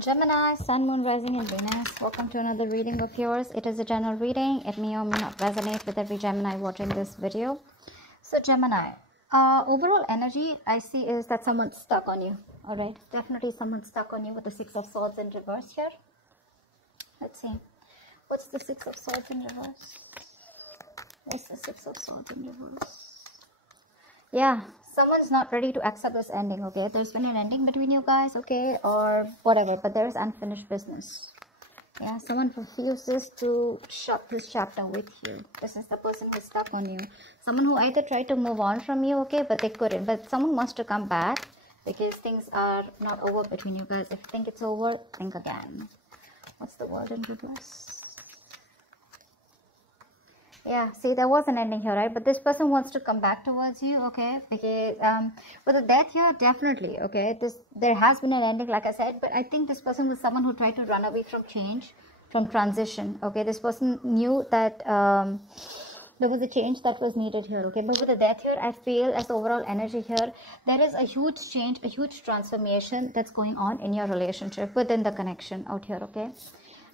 Gemini, Sun, Moon, Rising, and Venus. Welcome to another reading of yours. It is a general reading. It may or may not resonate with every Gemini watching this video. So, Gemini, overall energy I see is that someone's stuck on you. All right, definitely someone's stuck on you with the Six of Swords in reverse here. Let's see. What's the Six of Swords in reverse? What's the Six of Swords in reverse? Yeah, someone's not ready to accept this ending, okay? There's been an ending between you guys, okay? Or whatever, but there is unfinished business. Yeah, someone refuses to shut this chapter with you. This is the person who's stuck on you. Someone who either tried to move on from you, okay, but they couldn't. But someone wants to come back because things are not over between you guys. If you think it's over, think again. What's the World in reverse? Yeah, see, there was an ending here, right? But this person wants to come back towards you, okay? Because with the Death here, definitely, okay? There has been an ending, like I said, but I think this person was someone who tried to run away from change, from transition, okay? This person knew that there was a change that was needed here, okay? But with the Death here, I feel as the overall energy here, there is a huge change, a huge transformation that's going on in your relationship, within the connection out here, okay?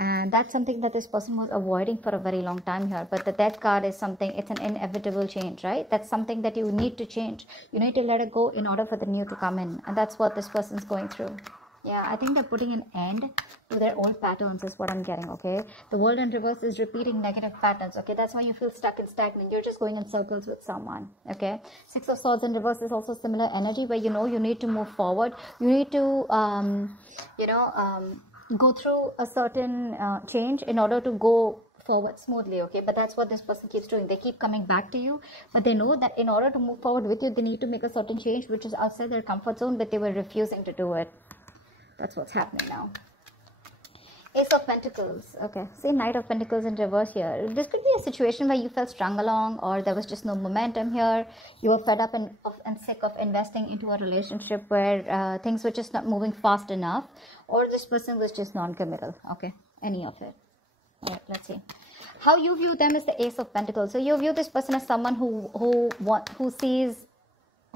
And that's something that this person was avoiding for a very long time here. But the Death card is something, it's an inevitable change, right? That's something that you need to change. You need to let it go in order for the new to come in. And that's what this person's going through. Yeah, I think they're putting an end to their old patterns is what I'm getting, okay? The World in reverse is repeating negative patterns, okay? That's why you feel stuck and stagnant. You're just going in circles with someone, okay? Six of Swords in reverse is also similar energy where you know you need to move forward. You need to, go through a certain change in order to go forward smoothly, okay? But that's what this person keeps doing. They keep coming back to you, but they know that in order to move forward with you, they need to make a certain change which is outside their comfort zone, but they were refusing to do it. That's what's happening now. Ace of Pentacles. Okay, see, Knight of Pentacles in reverse here. This could be a situation where you felt strung along, or there was just no momentum here. You were fed up and sick of investing into a relationship where things were just not moving fast enough, or this person was just non-committal. Okay, any of it. All right, let's see. How you view them is the Ace of Pentacles. So you view this person as someone who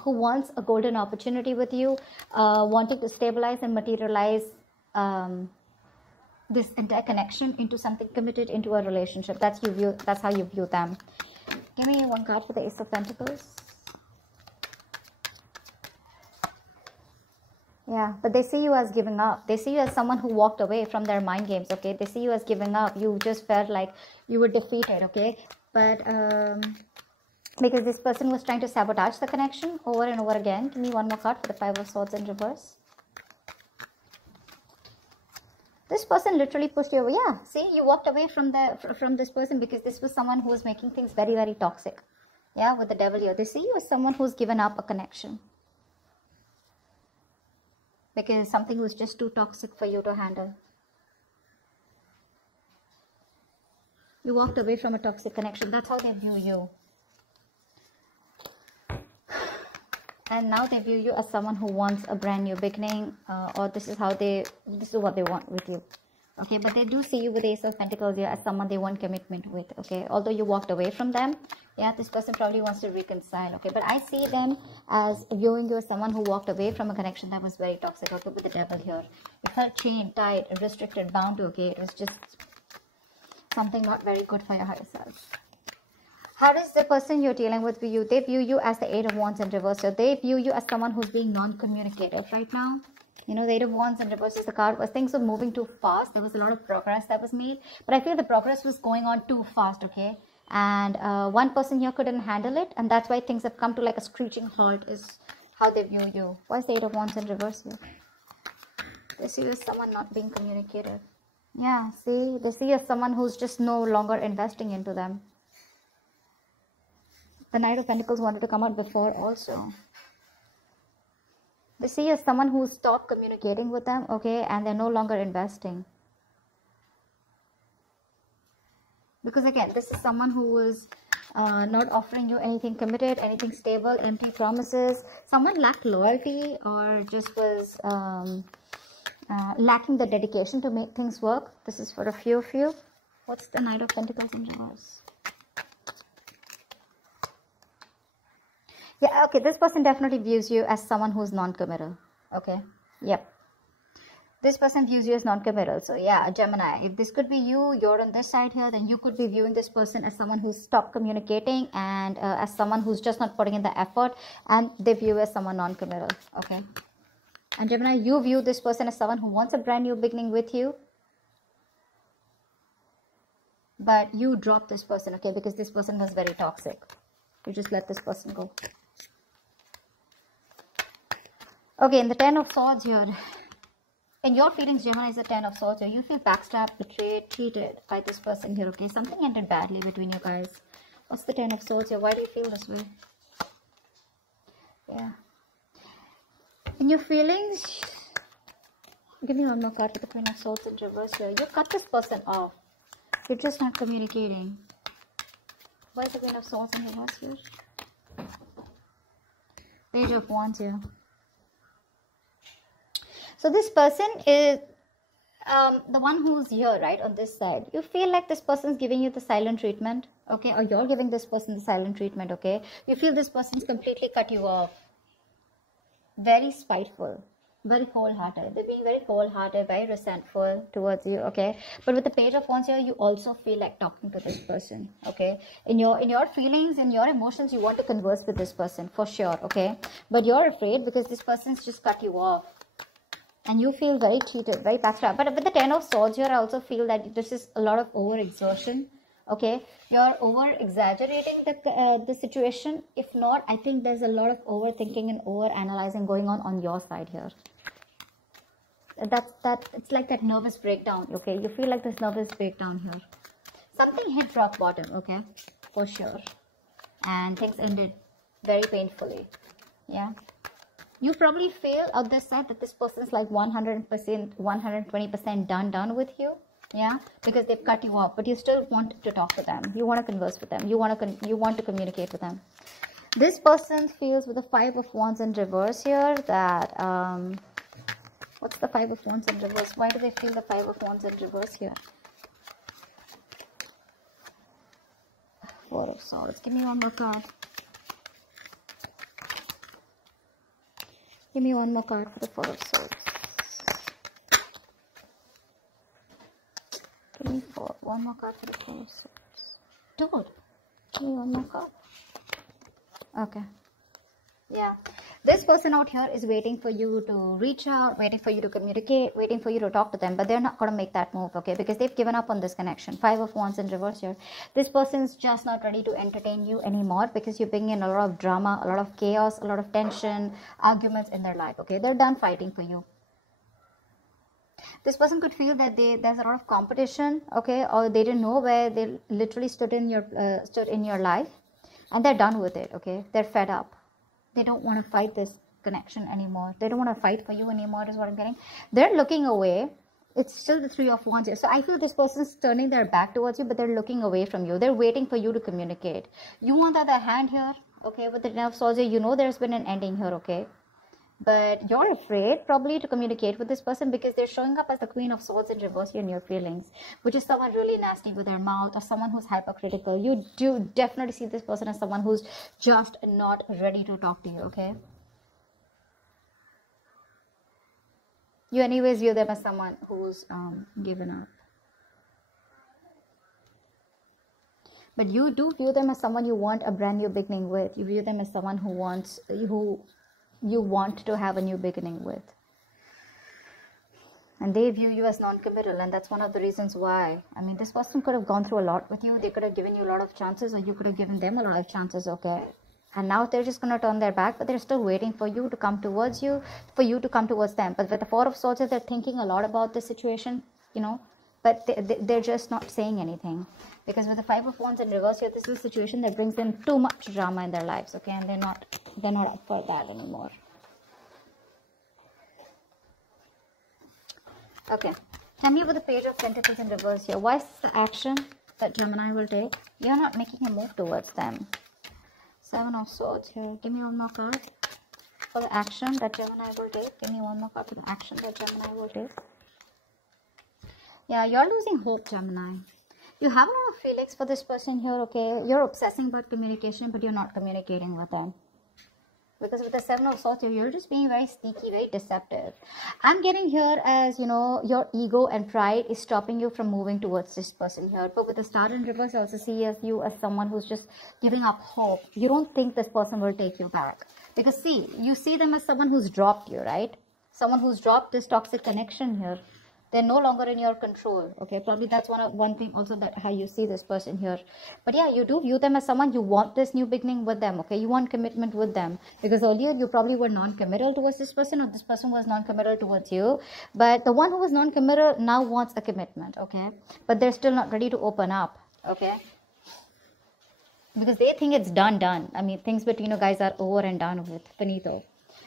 wants a golden opportunity with you, wanting to stabilize and materialize this entire connection into something committed, into a relationship. That's how you view them. Give me one card for the Ace of Pentacles. Yeah, but they see you as giving up. They see you as someone who walked away from their mind games, okay? They see you as giving up. You just felt like you were defeated, okay? But because this person was trying to sabotage the connection over and over again. Give me one more card for the Five of Swords in reverse. This person literally pushed you away. Yeah, see, you walked away from this person because this was someone who was making things very, very toxic. Yeah, with the Devil here. They see you as someone who's given up a connection because something was just too toxic for you to handle. You walked away from a toxic connection. That's how they view you. And now they view you as someone who wants a brand new beginning, or this is what they want with you. Okay, but they do see you with the Ace of Pentacles here as someone they want commitment with, okay? Although you walked away from them, yeah, this person probably wants to reconcile, okay? But I see them as viewing you as someone who walked away from a connection that was very toxic, okay? With the Devil here. You felt chained, tied, restricted, bound to, okay? It was just something not very good for your higher self. How does the person you're dealing with view you? They view you as the Eight of Wands in reverse. So they view you as someone who's being non-communicative right now. You know, the Eight of Wands in reverse is the card where things were moving too fast. There was a lot of progress that was made. But I feel the progress was going on too fast, okay? And one person here couldn't handle it. And that's why things have come to like a screeching halt is how they view you. Why is the Eight of Wands in reverse here? They see you as someone not being communicative. Yeah, see? They see you as someone who's just no longer investing into them. The Knight of Pentacles wanted to come out before also. They see you as someone who stopped communicating with them, okay, and they're no longer investing. Because again, this is someone who is not offering you anything committed, anything stable, empty promises. Someone lacked loyalty or just was lacking the dedication to make things work. This is for a few of you. What's the Knight of Pentacles in reverse? Yeah, okay, this person definitely views you as someone who's non-committal. Okay, yep. This person views you as non-committal. So yeah, Gemini, if this could be you, you're on this side here, then you could be viewing this person as someone who's stopped communicating and as someone who's just not putting in the effort, and they view you as someone non-committal. Okay. And Gemini, you view this person as someone who wants a brand new beginning with you, but you drop this person, okay, because this person was very toxic. You just let this person go. Okay, in the 10 of Swords here, in your feelings, Gemini, is the 10 of Swords here. You feel backstabbed, betrayed, cheated by this person here, okay? Something ended badly between you guys. What's the 10 of Swords here? Why do you feel this way? Yeah. In your feelings, give me one more card for the Queen of Swords in reverse here. You cut this person off. You're just not communicating. Why is the Queen of Swords in reverse here? Page of Wands here. So this person is the one who's here, right, on this side. You feel like this person's giving you the silent treatment, okay, or you're giving this person the silent treatment, okay. You feel this person's completely cut you off. Very spiteful, very cold-hearted. They're being very cold-hearted, very resentful towards you, okay. But with the Page of Wands here, you also feel like talking to this person, okay. In your feelings, in your emotions, you want to converse with this person for sure, okay. But you're afraid because this person's just cut you off. And you feel very cheated, very backstabbed. But with the 10 of Swords here, I also feel that this is a lot of over-exertion. Okay, you're over-exaggerating the situation. If not, I think there's a lot of overthinking and over-analyzing going on your side here. It's like that nervous breakdown. Okay, you feel like this nervous breakdown here. Something hit rock bottom. Okay, for sure, and things ended very painfully. Yeah. You probably feel on this side that this person's like 100%, 120% done with you. Yeah, because they've cut you off, but you still want to talk to them. You want to converse with them. You want to communicate with them. This person feels with the 5 of Wands in reverse here that what's the 5 of Wands in reverse? Why do they feel the 5 of Wands in reverse here? 4 of Swords. Give me one more card. Give me one more card for the 4 of Swords. Give me one more card for the 4 of Swords. Dude, give me one more card. Okay. Yeah. This person out here is waiting for you to reach out, waiting for you to communicate, waiting for you to talk to them, but they're not going to make that move, okay, because they've given up on this connection. 5 of Wands in reverse here. This person's just not ready to entertain you anymore because you bring in a lot of drama, a lot of chaos, a lot of tension, arguments in their life, okay. They're done fighting for you. This person could feel that there's a lot of competition, okay, or they didn't know where they literally stood in your life, and they're done with it, okay. They're fed up. They don't want to fight this connection anymore. They don't want to fight for you anymore, is what I'm getting. They're looking away. It's still the 3 of Wands here. So I feel this person's turning their back towards you, but they're looking away from you. They're waiting for you to communicate. You, on the other hand here, okay, with the 10 of Swords here, you know there's been an ending here, okay. But you're afraid probably to communicate with this person because they're showing up as the Queen of Swords in reverse in your feelings, which is someone really nasty with their mouth or someone who's hypercritical. You do definitely see this person as someone who's just not ready to talk to you, okay? You anyways view them as someone who's given up. But you do view them as someone you want a brand new beginning with. You view them as someone who you want to have a new beginning with. And they view you as non-committal, and that's one of the reasons why. I mean, this person could have gone through a lot with you. They could have given you a lot of chances, or you could have given them a lot of chances, okay? And now they're just going to turn their back, but they're still waiting for you to come towards you, for you to come towards them. But with the 4 of Swords, they're thinking a lot about this situation, you know, but they're just not saying anything. Because with the 5 of Wands in reverse here, this is a situation that brings them too much drama in their lives, okay? And they're not up for that anymore. Okay, tell me about the Page of Pentacles in reverse here. Why is this the action that Gemini will take? You're not making a move towards them. 7 of Swords here. Give me one more card for the action that Gemini will take. Give me one more card for the action that Gemini will take. Yeah, you're losing hope, Gemini. You have a lot of feelings for this person here, okay? You're obsessing about communication, but you're not communicating with them. because with the Seven of Swords, you're just being very sneaky, very deceptive. I'm getting here as, you know, your ego and pride is stopping you from moving towards this person here. But with the Star in reverse, I also see you as someone who's just giving up hope. You don't think this person will take you back. Because see, you see them as someone who's dropped you, right? Someone who's dropped this toxic connection here. They're no longer in your control. Okay, probably that's one thing also, that how you see this person here. But yeah, you do view them as someone, you want this new beginning with them. Okay, you want commitment with them, because earlier you probably were non-committal towards this person, or this person was non-committal towards you. But the one who was non-committal now wants a commitment. Okay, but they're still not ready to open up. Okay, because they think it's done. I mean, things between you guys are over and done with, finito.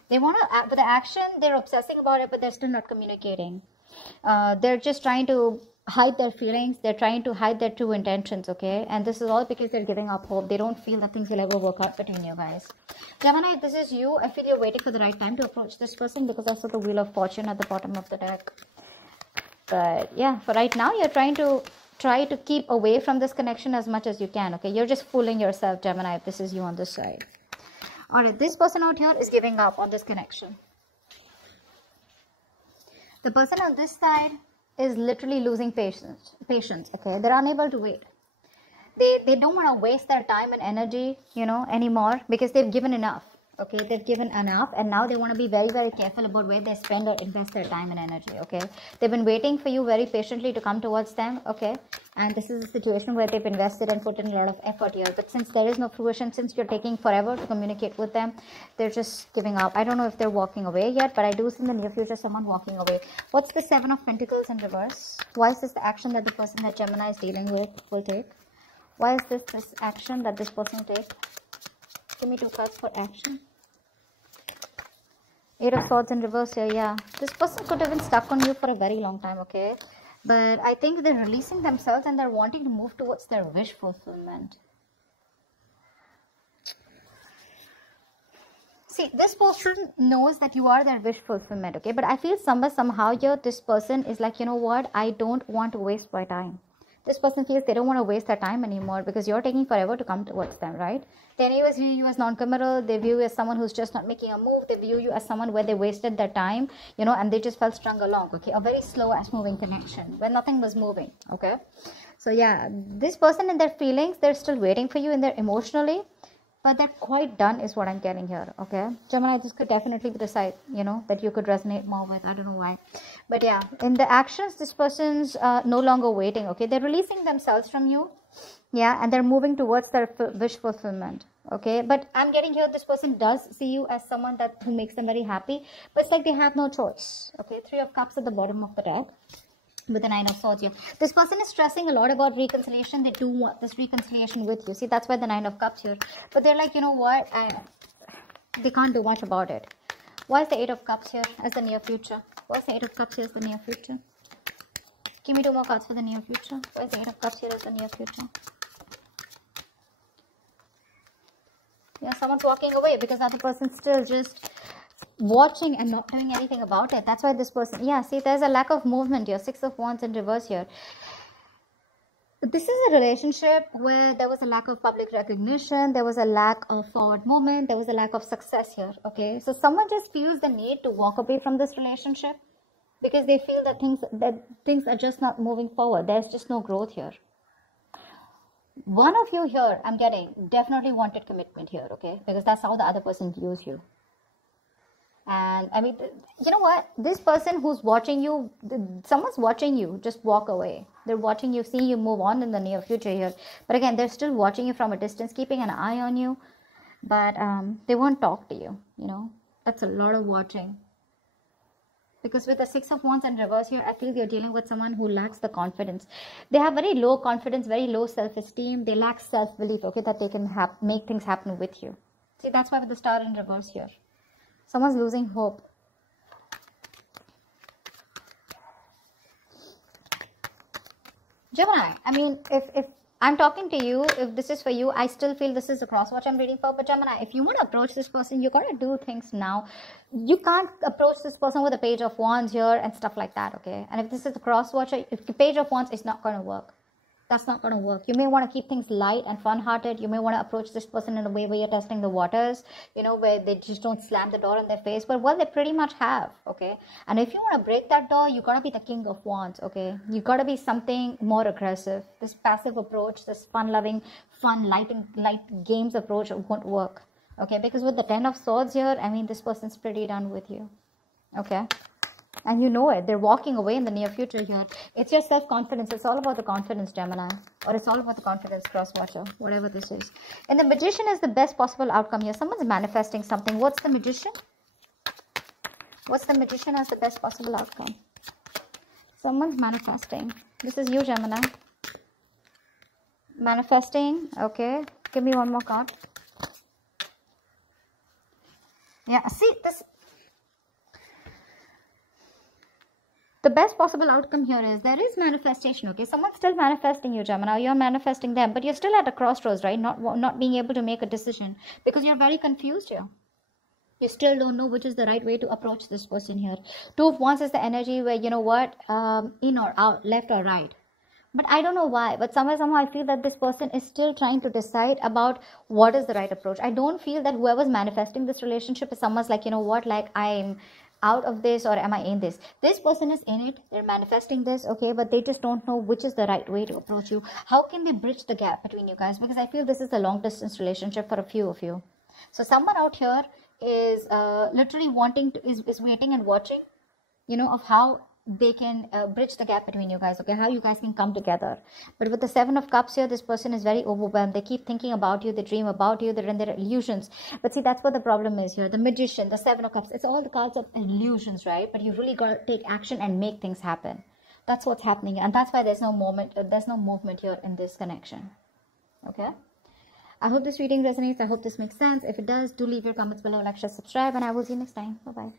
They want to act with the action, they're obsessing about it, but they're still not communicating. They're just trying to hide their feelings. They're trying to hide their true intentions. Okay, and this is all because they're giving up hope. They don't feel that things will ever work out between you guys. Gemini, this is you. I feel you're waiting for the right time to approach this person, because I saw the Wheel of Fortune at the bottom of the deck. But yeah, for right now, you're trying to keep away from this connection as much as you can. Okay, you're just fooling yourself, Gemini, if this is you on this side. Alright, this person out here is giving up on this connection. The person on this side is literally losing patience. Okay, they're unable to wait. They don't want to waste their time and energy, you know, anymore, because they've given enough. Okay, they've given enough, and now they want to be very, very careful about where they spend or invest their time and energy. Okay, they've been waiting for you very patiently to come towards them. Okay, and this is a situation where they've invested and put in a lot of effort here, but since there is no fruition, since you're taking forever to communicate with them, they're just giving up. I don't know if they're walking away yet, but I do see in the near future someone walking away. What's the Seven of Pentacles in reverse? Why is this the action that the person that Gemini is dealing with will take? Why is this action that this person will take? Give me 2 cards for action. 8 of Swords in reverse here. Yeah, this person could have been stuck on you for a very long time. Okay, but I think they're releasing themselves and they're wanting to move towards their wish fulfillment. See, this person knows that you are their wish fulfillment. Okay, but I feel somehow here this person is like, you know what, I don't want to waste my time. This person feels they don't want to waste their time anymore, because you're taking forever to come towards them, right? They anyways view you as non-committal. They view you as someone who's just not making a move. They view you as someone where they wasted their time, you know, and they just felt strung along. Okay, a very slow ass moving connection where nothing was moving. Okay, so yeah, this person in their feelings, they're still waiting for you in their emotionally, but they're quite done is what I'm getting here. Okay, Gemini, this could definitely be the side, you know, that you could resonate more with. I don't know why, but yeah, in the actions, this person's no longer waiting. Okay, they're releasing themselves from you. Yeah, and they're moving towards their wish fulfillment. Okay, but I'm getting here this person does see you as someone who makes them very happy, but it's like they have no choice. Okay, 3 of Cups at the bottom of the deck with the 9 of Swords here. This person is stressing a lot about reconciliation. They do want this reconciliation with you. See, that's why the 9 of Cups here. But they're like, you know what, they can't do much about it. Why is the 8 of Cups here as the near future? Why is the 8 of Cups here as the near future? Give me 2 more cards for the near future. Why is the 8 of Cups here as the near future? Yeah, someone's walking away because the other person's still just watching and not doing anything about it. That's why this person, yeah, see, there's a lack of movement here. 6 of Wands in reverse here. This is a relationship where there was a lack of public recognition, there was a lack of forward movement, there was a lack of success here. Okay, so someone just feels the need to walk away from this relationship because they feel that things are just not moving forward. There's just no growth here. One of you here, I'm getting, definitely wanted commitment here, okay? Because that's how the other person views you. And I mean, you know what? This person who's watching you, someone's watching you, just walk away. They're watching you, seeing you move on in the near future here. But again, they're still watching you from a distance, keeping an eye on you. But they won't talk to you, you know? That's a lot of watching. Because with the 6 of Wands in reverse here, I feel you're dealing with someone who lacks the confidence. They have very low confidence, very low self-esteem. They lack self-belief, okay, that they can make things happen with you. See, that's why with the Star in reverse here. Someone's losing hope. Gemini, I mean, if I'm talking to you, if this is for you, I still feel this is the cross watch I'm reading for. But Gemini, if you want to approach this person, you got to do things now. You can't approach this person with a Page of Wands here and stuff like that, okay? And if this is the cross watcher, if the Page of Wands is not going to work. That's not going to work. You may want to keep things light and fun-hearted. You may want to approach this person in a way where you're testing the waters, you know, where they just don't slam the door in their face. But well, they pretty much have, okay? And if you want to break that door, you got to be the king of wands, okay? You got to be something more aggressive. This passive approach, this fun-loving, light games approach won't work, okay? Because with the 10 of swords here, I mean, this person's pretty done with you, okay? And you know it. They're walking away in the near future here. It's your self-confidence. It's all about the confidence, Gemini. Or it's all about the confidence, cross-watcher. Whatever this is. And the Magician is the best possible outcome here. Someone's manifesting something. What's the Magician? What's the Magician as the best possible outcome? Someone's manifesting. This is you, Gemini. Manifesting. Okay. Give me one more card. Yeah. See, this... The best possible outcome here is there is manifestation, okay? Someone's still manifesting you, Gemini. You're manifesting them, but you're still at a crossroads, right? Not being able to make a decision because you're very confused here. You still don't know which is the right way to approach this person here. Two of Wands is the energy where, you know what, in or out, left or right. But I don't know why, but somehow I feel that this person is still trying to decide about what is the right approach. I don't feel that whoever's manifesting this relationship is someone's like, you know what, like I'm out of this or am I in this? This person is in it. They're manifesting this, okay, but they just don't know which is the right way to approach you. How can they bridge the gap between you guys? Because I feel this is a long distance relationship for a few of you. So someone out here is literally wanting to, is waiting and watching, you know, of how they can bridge the gap between you guys, okay, how you guys can come together. But with the 7 of Cups here, this person is very overwhelmed. They keep thinking about you, they dream about you, they're in their illusions. But see, that's what the problem is here. The Magician, the 7 of Cups, it's all the cards of illusions, right? But you really got to take action and make things happen. That's what's happening, and that's why there's no movement here in this connection, okay? I hope this reading resonates. I hope this makes sense. If it does, do leave your comments below, like, share, subscribe, and I will see you next time. Bye-bye.